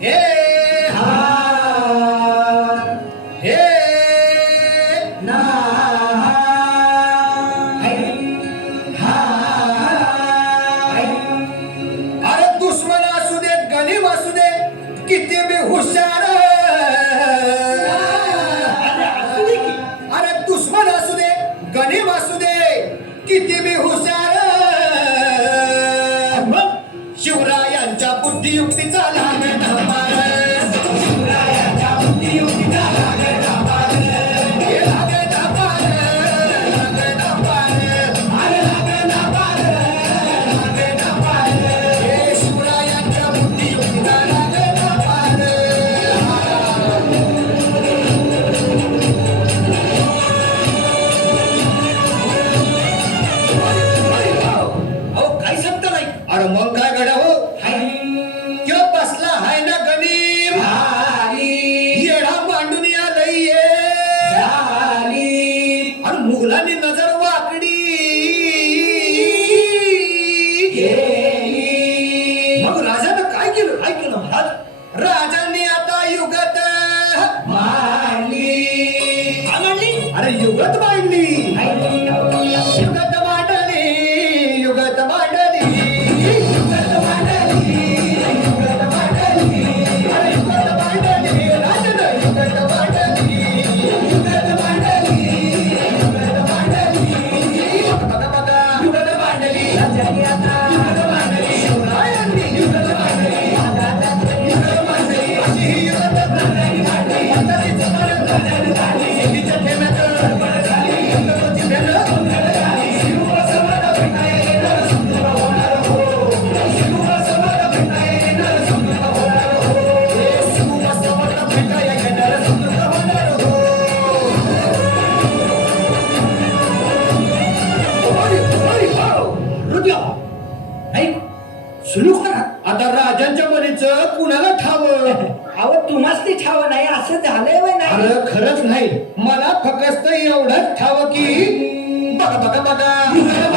हे हा हे ना अरे दुश्मन असू दे गरीब असू दे किती बी हुशार अरे दुश्मन असू दे गरीब असू दे किती बी हुशार शिवरायांच्या बुद्धियुक्तीचा लागत धमाल शिवरायांच्या बुद्धियुक्तीचा लागत धमाल हे लागत धमाल लागत धमाल अरे लागत धमाल लागत धमाल हे शिवरायांच्या बुद्धियुक्तीचा लागत धमाल अहो काय सांगता नाही अरे मग काय गड्या हो क्यों बसला हाय ना गणीम येडा मांडून आलंय आणि मुघलांनी नजर वाकडी मग राजानं काय केलं महाराज राजांनी आता युगत मांडली अरे युगत मांडली युगत मांडली युगत मांडली युगत मांडली युगत मांडली अरे युगत मांडली राजानं युगत मांडली युगत मांडली युगत मांडली बघा बघा युगत मांडली राजांनी आता युगत मांडली शिवरायांनी युगत मांडली युगत मांडली अशी ही युगत मांडली आता तिचं परत झाली तिचं ठेव्याचं बरं झाली युगतची भेट आता राजांच्या मनीचं कुणाला ठावं अहो तुम्हाच ते ठाव नाही असं झालंय वय नाही अरे खरंच नाही मला फक्त एवढंच ठावं की बघा बघा बघा